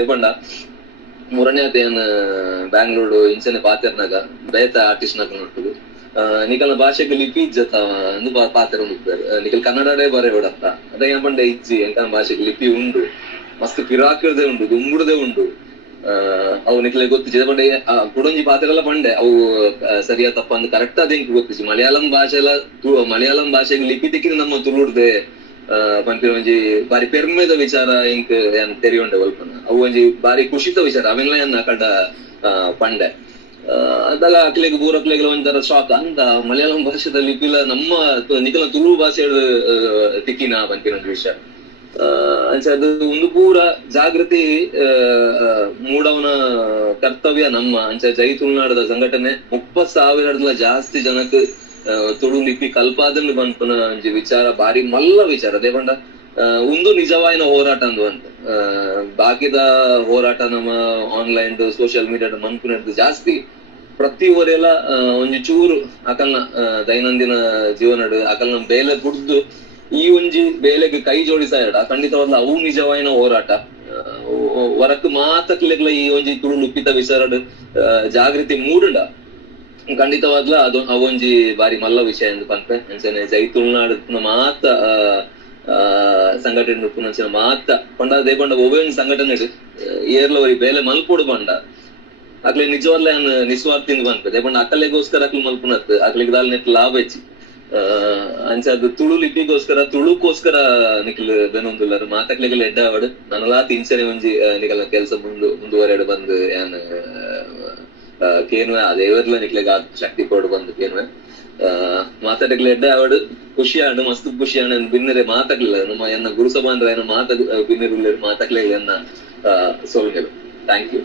ದೇಪಂಡ ಮೂರನೇ ಆತೇನು ಬ್ಯಾಂಗ್ಳೂರು ಇಂಚನೆ ಪಾತೆರ್ನಾಗ ಬೇತ ಆರ್ಟಿಸ್ಟ್ ನಾಗ ನೋಡ್ತದೆ ನಿಕಲ್ನ ಭಾಷೆಗೆ ಲಿಪಿ ಇಜ್ಜತ ಅಂದು ಪಾತ್ರ ಮುಗ್ತಾರೆ ನಿಕಲ್ ಕನ್ನಡದೇ ಬರೇ ಹೊಡತ್ತ ಅದ ಏನ್ ಪಂಡ ಇಜ್ಜಿ ಎಂಕನ ಭಾಷೆಗೆ ಲಿಪಿ ಉಂಡು ಮಸ್ತ್ ಪಿರಾಕಿರದೇ ಉಂಡು ದುಂಬುಡದೇ ಉಂಡು ಅವು ನಿಕ್ಲೆ ಗೊತ್ತಿಜಿ ಪಂಡ ಕುಡೊಂಜಿ ಪಾತ್ರೆಲ್ಲ ಪಂಡೆ ಅವು ಸರಿಯಾ ತಪ್ಪ ಅಂದ್ ಕರೆಕ್ಟ್ ಅದ ಇಂಕ್ ಗೊತ್ತಿಜಿ ಮಲಯಾಳಂ ಭಾಷೆಗೆ ಲಿಪಿ ತಿಕ್ಕಿನ ನಮ್ಮ ತುಳುಡ್ದೆ ಪಂಪಿನ ಒಂಜಿ ಬಾರಿ ಪೆರ್ಮೆದ ವಿಚಾರ ಇಂಕ್ ಏನ್ ತೆರಿಯುಂಡೆ ಒಲ್ಪನ ಅವು ಒಂಜಿ ಬಾರಿ ಖುಷಿತ ವಿಚಾರ ಅವೆಲ್ಲ ಏನ್ ಕಡ್ಡ ಪಂಡೆ ಅದಾಗ ಅಕ್ಲೆಗ್ ಬೂರಕ್ಲೆಗ್ ಒಂಥರ ಶಾಕ್ ಅಂತ ಮಲಯಾಳಂ ಭಾಷೆದ ಲಿಪಿಲ ನಮ್ಮ ನಿಖಲ ತುಳು ಭಾಷೆ ತಿಕ್ಕಿನ ಪಂಪಿನ ಒಂದು ವಿಷಯ ಅದು ಒಂದು ಪೂರ ಜಾಗೃತಿ ಮೂಡವನ ಕರ್ತವ್ಯ ನಮ್ಮ ಅಂಚೆ ಜೈ ತುಳುನಾಡದ ಸಂಘಟನೆ 30,000 ಜಾಸ್ತಿ ಜನಕ್ಕೆ ತುಳು ಲಿಪಿ ಕಲ್ಪಾದಲ್ಲಿ ಬಂದ್ಪನ ಒಂಜಿ ವಿಚಾರ ಬಾರಿ ಮಲ್ಲ ವಿಚಾರ ಅದೇ ಪಂಡ ಒಂದು ನಿಜವಾಯಿನ ಹೋರಾಟ ಅಂದುವಂತ ಬಾಕಿದ ಹೋರಾಟ ನಮ್ಮ ಆನ್ಲೈನ್ ಸೋಷಿಯಲ್ ಮೀಡಿಯಾದ ಮನ್ಪುನದ್ದು ಜಾಸ್ತಿ ಪ್ರತಿ ಊರೆಲ್ಲ ಒಂಜಿ ಚೂರು ಅಕಲ್ನ ದೈನಂದಿನ ಜೀವನಡು ಅಕಲ್ನ ಬೇಲೆ ಕುಡ್ದು ಈ ಒಂಜಿ ಬೇಲೆಗೆ ಕೈ ಜೋಡಿಸಾಡ ಖಂಡಿತವಾದ ಅವು ನಿಜವಾಯಿನ ಹೋರಾಟ ಹೊರಕ್ ಮಾತಕ್ಲೆಗ್ಲ ಈ ಒಂಜಿ ತುಳು ಲುಪ್ಪಿತ ವಿಚಾರಡ್ ಜಾಗೃತಿ ಮೂಡುಂಡ ಖಂಡಿತವಾದ್ಲ ಅದು ಅವೊಂಜಿ ಬಾರಿ ಮಲ್ಲ ವಿಷಯ ಎಂದು ಪಂಪೆ ಅಂಚನೆ ಜೈ ತುಳುನಾಡು ಮಾತ ಸಂಘಟನೆ ಪುನಂಚಿನ ಮಾತ ಪಂಡ ದೇಪಂಡ ಒವ್ವೇ ಸಂಘಟನೆ ಏರ್ಲವರಿ ಬೇಲೆ ಮಲ್ಪೋಡು ಪಂಡ ಅಕ್ಲೆ ನಿಜವಾಗ್ಲ ನಿಸ್ವಾರ್ಥಿಂದ ಬಂತ ದೇಪಂಡ ಅಕ್ಕಲೆಗೋಸ್ಕರ ಅಕ್ಲು ಮಲ್ಪುನತ್ ಅಕ್ಲಿಗೆ ದಾಲ್ ನೆಟ್ ಲಾಭ ಹೆಚ್ಚಿ ಅಂಚ ಅದು ತುಳು ಲಿಪಿಗೋಸ್ಕರ ತುಳುಕೋಸ್ಕರ ನಿಖಿಲ್ ಬೆನೊಂದುಲ್ಲರು ಮಾತಕ್ಲೆಗೆಲ್ಲ ಎಡ್ಡಾವಡು ನನಲಾ ತಿನ್ಸನೆ ಒಂಜಿ ನಿಖಲ ಕೆಲಸ ಮುಂದುವರೆಡು ಬಂದು ಏನ್ ಕೇನುವೆ ಅದೇವರ್ಲ ನಿಕ್ಲೆಗ ಶಕ್ತಿ ಕೊಡು ಬಂದು ಕೇನುವೆ ಮಾತಾಡಕ್ಲೆ ಎಡ್ಡ ಅವಡು ಖುಷಿಯಾಡು ಮಸ್ತ್ ಖುಷಿಯಾಣ ಬಿನ್ನರೆ ಮಾತಾಗ್ಲಿಲ್ಲ ನಮ್ಮ ಎನ್ನ ಗುರುಸಭಾ ಅಂದ್ರೆ ಏನ ಮಾತ ಬಿನ್ನಿರುಲ್ಲ ಮಾತಾಕ್ಲೆ ಎನ್ನ ಸೋಲ್ಗೆಲು ಥ್ಯಾಂಕ್ ಯು.